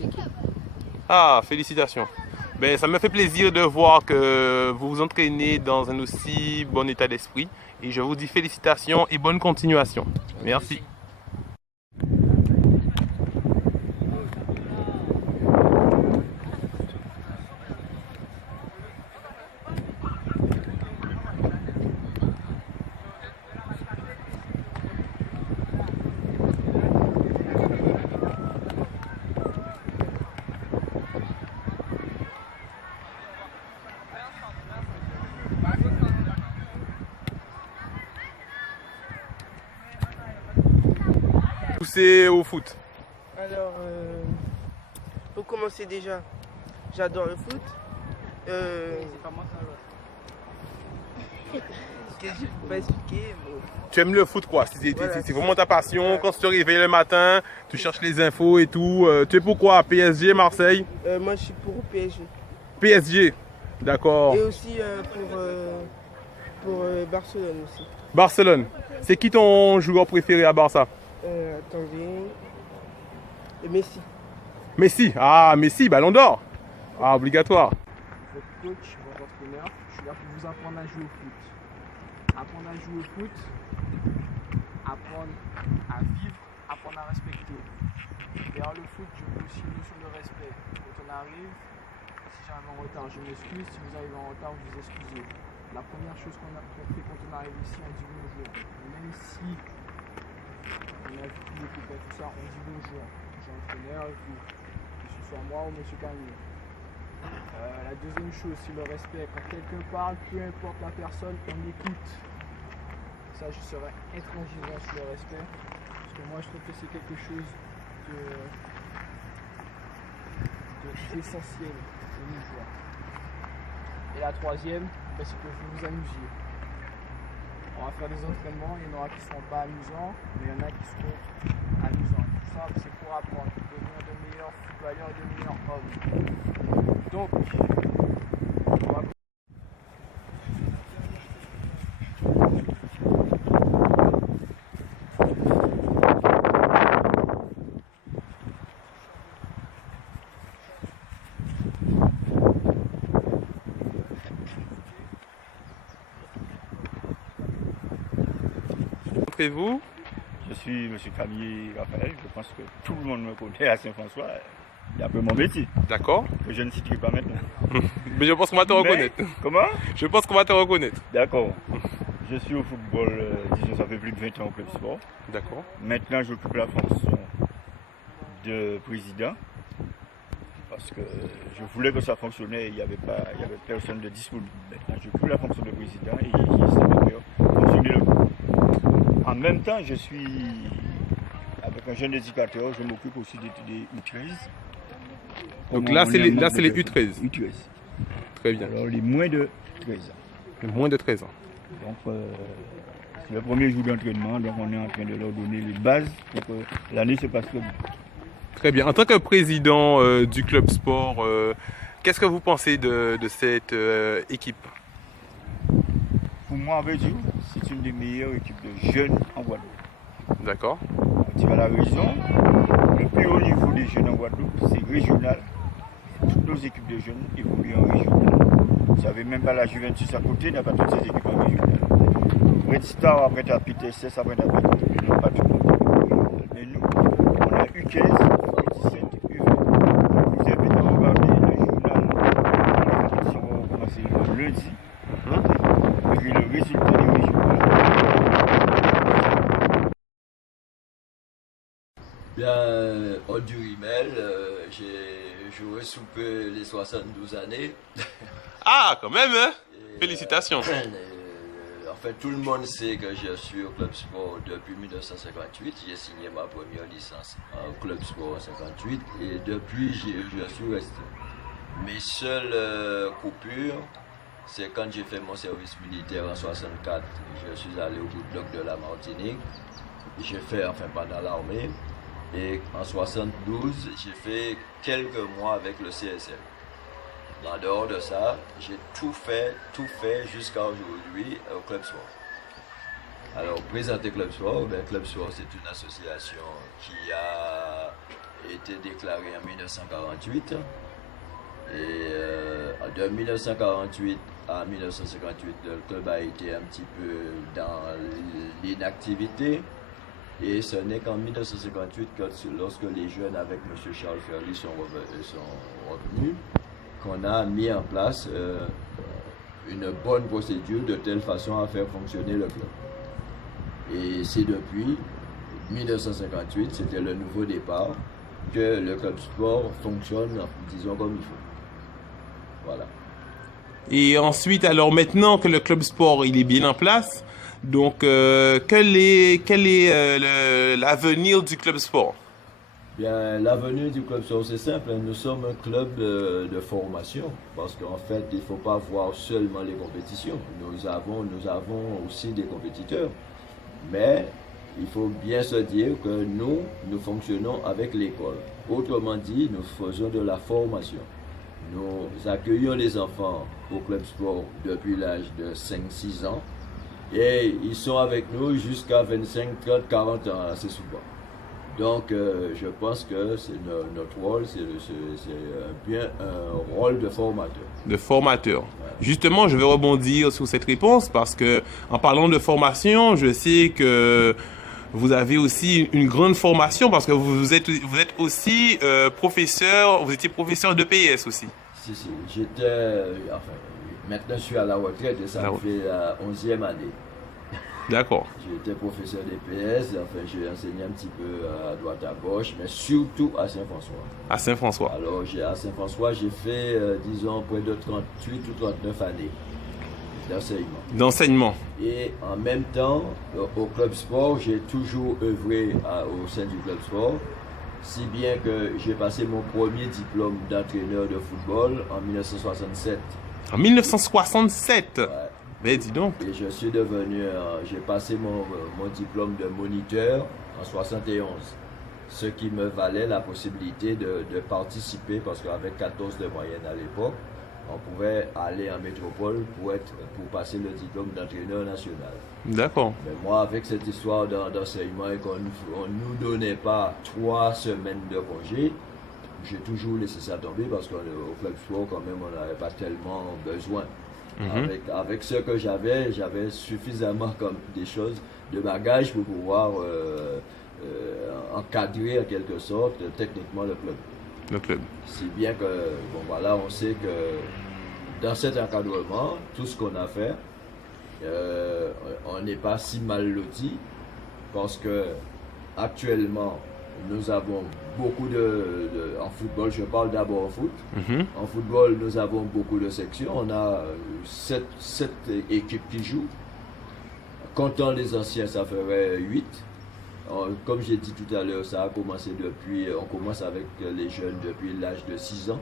notre équipe. Ah, félicitations. Ben, ça me fait plaisir de voir que vous vous entraînez dans un aussi bon état d'esprit. Et je vous dis félicitations et bonne continuation. Merci. Poussé au foot. Alors, pour commencer déjà, j'adore le foot. Qu'est-ce que je peux pas expliquer? Bon. Tu aimes le foot quoi? Voilà, C'est vraiment ta passion. ouais. Quand tu te réveilles le matin, tu cherches les infos et tout. Tu es pourquoi? PSG, Marseille? Moi, je suis pour PSG. PSG. D'accord. Et aussi pour Barcelone aussi. Barcelone. C'est qui ton joueur préféré à Barça? Attendez. Messi. Messi. Ah, Messi, Ballon d'Or. Ah, obligatoire. Votre coach, votre entraîneur, je suis là pour vous apprendre à jouer au foot. Apprendre à jouer au foot, apprendre à vivre, apprendre à respecter. Derrière le foot, je veux aussi une notion de respect. Quand on arrive, si j'arrive en retard, je m'excuse. Si vous arrivez en retard, vous vous excusez. La première chose qu'on fait quand on arrive ici, on dit bonjour. Même si on a vu tous les copains, tout ça, on dit bonjour. J'ai entraîneur et tout. Que ce soit moi ou monsieur Camille. La deuxième chose, c'est le respect. Quand quelqu'un parle, peu importe la personne, on écoute. Ça, je serais intransigeant sur le respect. Parce que moi, je trouve que c'est quelque chose d'essentiel au nos joueurs. Et la troisième, c'est que vous vous amusiez. On va faire des entraînements, il y en aura qui ne seront pas amusants, mais il y en a qui seront amusants. Et tout ça, c'est pour apprendre, devenir de meilleurs footballeurs et de meilleurs hommes. Donc, on va... Vous? Je suis M. Camille Raphaël, je pense que tout le monde me connaît à Saint-François. Il y a un peu mon métier, D'accord. que je ne citerai pas maintenant. Mais je pense qu'on va te reconnaître. Comment? Je pense qu'on va te reconnaître. D'accord. Je suis au football, disons, ça fait plus de 20 ans au club sport. D'accord. Maintenant, j'occupe la fonction de président. Parce que je voulais que ça fonctionnait, il n'y avait personne de disponible. Maintenant, j'occupe la fonction de président et ça va faire fonctionner le groupe. En même temps, je suis avec un jeune éducateur, je m'occupe aussi des U13. Donc là, c'est les U13. U13. Très bien. Alors, les moins de 13 ans. Les moins de 13 ans. Donc, c'est le premier jour d'entraînement, donc on est en train de leur donner les bases pour que l'année se passe bien. Très bien. En tant que président du club sport, qu'est-ce que vous pensez de cette équipe? Pour moi, avec vous, c'est une des meilleures équipes de jeunes en Guadeloupe. D'accord. Tu as la raison. Le plus haut niveau des jeunes en Guadeloupe, c'est régional. Toutes nos équipes de jeunes évoluent en régional. Vous savez, même pas la Juventus à côté n'a pas toutes ces équipes en régional. Red Star après ta PTSS, après ta PTSS, ils n'ont pas tout le monde. Mais nous, on a U15, U17, U20. Je vous invite à regarder le journal qui va commencer lundi. Et le résultat des régionales. Bien, Audu Rimel, j'ai joué sous peu les 72 années. Ah, quand même, hein? Et, Félicitations. En fait, tout le monde sait que je suis au Club Sport depuis 1958. J'ai signé ma première licence au Club Sport en 58 et depuis, je suis resté. Mes seules coupures, c'est quand j'ai fait mon service militaire en 64. Je suis allé au bout de bloc de la Martinique. J'ai fait, enfin, pendant l'armée. Et en 72, j'ai fait quelques mois avec le CSL. En dehors de ça, j'ai tout fait jusqu'à aujourd'hui au Club Sport. Alors, présenter Club Sport, Club Sport, c'est une association qui a été déclaré en 1948. Et de 1948 à 1958, le club a été un petit peu dans l'inactivité. Et ce n'est qu'en 1958, lorsque les jeunes avec M. Charles Ferly sont revenus, qu'on a mis en place une bonne procédure de telle façon à faire fonctionner le club. Et c'est depuis 1958, c'était le nouveau départ, que le club sport fonctionne, disons, comme il faut. Voilà. Et ensuite, alors maintenant que le club sport il est bien en place, donc quel est l'avenir du club sport? Bien, l'avenir du club sport, c'est simple. Nous sommes un club de formation parce qu'en fait, il ne faut pas voir seulement les compétitions. Nous avons aussi des compétiteurs. Mais il faut bien se dire que nous fonctionnons avec l'école. Autrement dit, nous faisons de la formation. Nous accueillons les enfants au club sport depuis l'âge de 5-6 ans et ils sont avec nous jusqu'à 25, 30, 40 ans assez souvent. Donc je pense que c'est notre rôle, c'est bien un rôle de formateur. De formateur. Ouais. Justement, je vais rebondir sur cette réponse parce que en parlant de formation, je sais que vous avez aussi une grande formation parce que vous êtes aussi professeur, vous étiez professeur d'EPS aussi. Si, maintenant je suis à la retraite et ça me fait la 11e année. D'accord. J'étais professeur d'EPS, j'ai enseigné un petit peu à droite à gauche, mais surtout à Saint-François. À Saint-François. Alors à Saint-François, j'ai fait, disons, près de 38 ou 39 années d'enseignement. Et en même temps, au club sport, j'ai toujours œuvré au sein du club sport, si bien que j'ai passé mon premier diplôme d'entraîneur de football en 1967. En 1967 ouais. Ben dis donc. Et je suis devenu, j'ai passé mon diplôme de moniteur en 71. Ce qui me valait la possibilité de participer, parce qu'avec 14 de moyenne à l'époque, on pouvait aller en métropole pour passer le diplôme d'entraîneur national. D'accord. Mais moi, avec cette histoire d'enseignement et qu'on ne nous donnait pas 3 semaines de congé, j'ai toujours laissé ça tomber parce qu'au club sport, quand même, on n'avait pas tellement besoin. Avec ce que j'avais suffisamment comme des choses, de bagages pour pouvoir encadrer en quelque sorte techniquement le club. Le club. Si bien que, bon voilà, on sait que dans cet encadrement, tout ce qu'on a fait, on n'est pas si mal loti parce que actuellement, nous avons beaucoup en football, je parle d'abord au foot. En football, nous avons beaucoup de sections. On a 7 équipes qui jouent. Comptant les anciens, ça ferait 8. Comme j'ai dit tout à l'heure, ça a commencé on commence avec les jeunes depuis l'âge de 6 ans.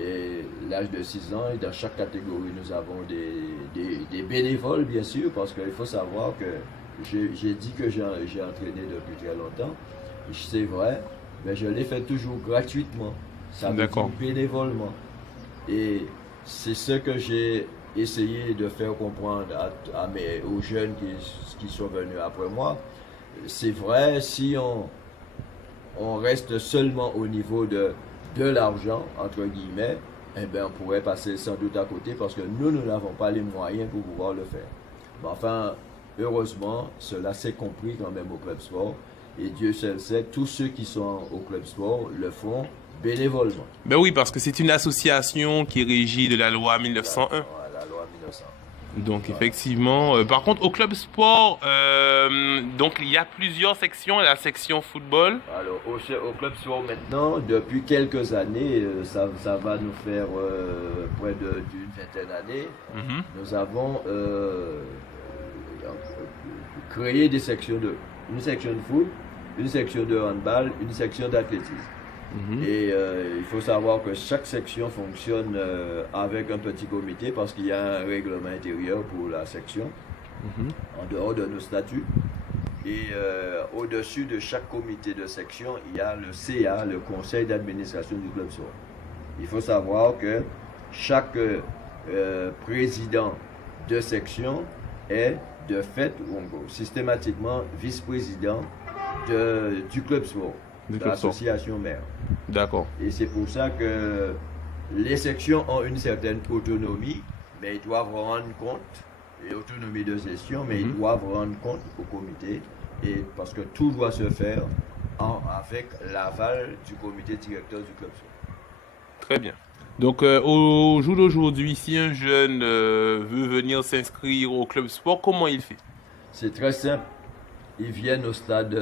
Et l'âge de 6 ans, et dans chaque catégorie, nous avons des bénévoles, bien sûr, parce qu'il faut savoir que j'ai dit que j'ai entraîné depuis très longtemps. C'est vrai, mais je l'ai fait toujours gratuitement. Ça veut dire bénévolement. Et c'est ce que j'ai essayé de faire comprendre aux jeunes qui sont venus après moi. C'est vrai, si on reste seulement au niveau de l'argent, entre guillemets, eh bien, on pourrait passer sans doute à côté parce que nous n'avons pas les moyens pour pouvoir le faire. Mais enfin, heureusement, cela s'est compris quand même au club sport. Et Dieu seul sait, tous ceux qui sont au club sport le font bénévolement. Ben oui, parce que c'est une association qui est régie de la loi 1901. La loi 1901. Donc effectivement, par contre au club sport, donc il y a plusieurs sections, la section football. Alors au club sport maintenant, depuis quelques années, ça va nous faire près d'une vingtaine d'années, nous avons créé des sections une section de foot, une section de handball, une section d'athlétisme. Et il faut savoir que chaque section fonctionne avec un petit comité parce qu'il y a un règlement intérieur pour la section, en dehors de nos statuts. Et au-dessus de chaque comité de section, il y a le CA, le conseil d'administration du club sport. Il faut savoir que chaque président de section est de fait, systématiquement, vice-président du club sport. Du club sport. l'association mère. D'accord. Et c'est pour ça que les sections ont une certaine autonomie, mais ils doivent rendre compte, et autonomie de gestion, mais ils doivent rendre compte au comité, et parce que tout doit se faire avec l'aval du comité directeur du club sport. Très bien. Donc, au jour d'aujourd'hui, si un jeune veut venir s'inscrire au club sport, comment il fait? C'est très simple. Ils viennent au stade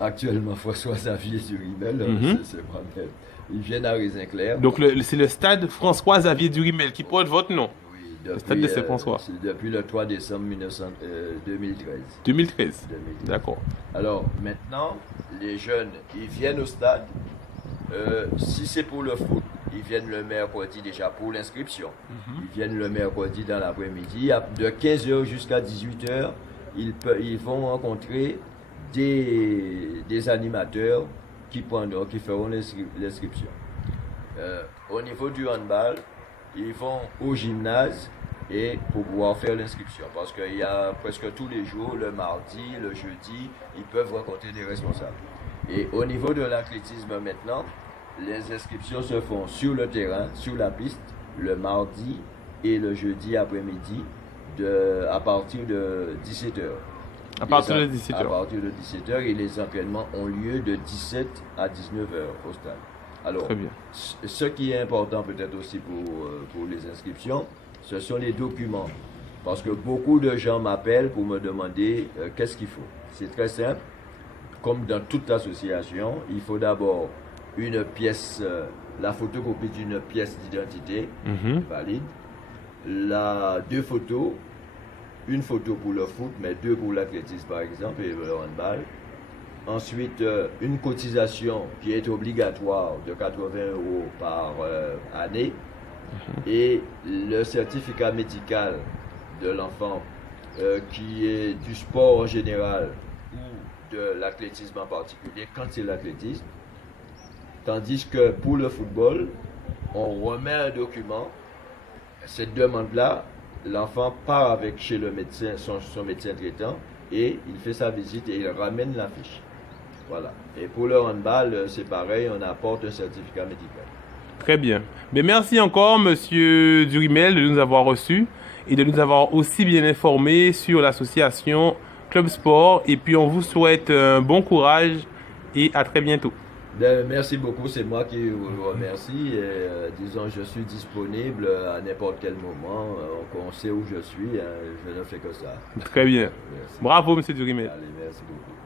actuellement François-Xavier Durimel, c'est moi-même. Ils viennent à Raisin-Clair. Donc, c'est le stade François-Xavier Durimel qui porte votre nom. Oui, Le stade de Saint-François. c'est depuis le 3 décembre 2013. 2013. D'accord. Alors maintenant, les jeunes, ils viennent au stade. Si c'est pour le foot, ils viennent le mercredi déjà pour l'inscription. Ils viennent le mercredi dans l'après-midi. De 15h jusqu'à 18h, ils vont rencontrer des animateurs qui feront l'inscription. Au niveau du handball, ils vont au gymnase et pour pouvoir faire l'inscription. Parce qu'il y a presque tous les jours, le mardi, le jeudi, ils peuvent rencontrer des responsables. Et au niveau de l'athlétisme maintenant, les inscriptions se font sur le terrain, sur la piste, le mardi et le jeudi après-midi à partir de 17h. À partir de 17h. À partir de 17h et les entraînements ont lieu de 17 à 19h au stade. Alors, Très bien. ce qui est important peut-être aussi pour les inscriptions, ce sont les documents. Parce que beaucoup de gens m'appellent pour me demander qu'est-ce qu'il faut. C'est très simple. Comme dans toute association, il faut d'abord une pièce, la photocopie d'une pièce d'identité valide, deux photos, une photo pour le foot, mais deux pour l'athlétisme par exemple et le handball. Ensuite, une cotisation qui est obligatoire de 80 € par année et le certificat médical de l'enfant qui est du sport en général ou de l'athlétisme en particulier, quand c'est l'athlétisme. Tandis que pour le football, on remet un document. Cette demande-là, l'enfant part avec chez le médecin, son médecin traitant, et il fait sa visite et il ramène la fiche. Voilà. Et pour le handball, c'est pareil, on apporte un certificat médical. Très bien. Mais merci encore, Monsieur Durimel, de nous avoir reçus et de nous avoir aussi bien informés sur l'association Club Sport. Et puis, on vous souhaite un bon courage et à très bientôt. Merci beaucoup, c'est moi qui vous remercie. Et, disons, je suis disponible à n'importe quel moment. On sait où je suis, je ne fais que ça. Très bien. Merci. Bravo, Monsieur Durimel. Allez, merci beaucoup.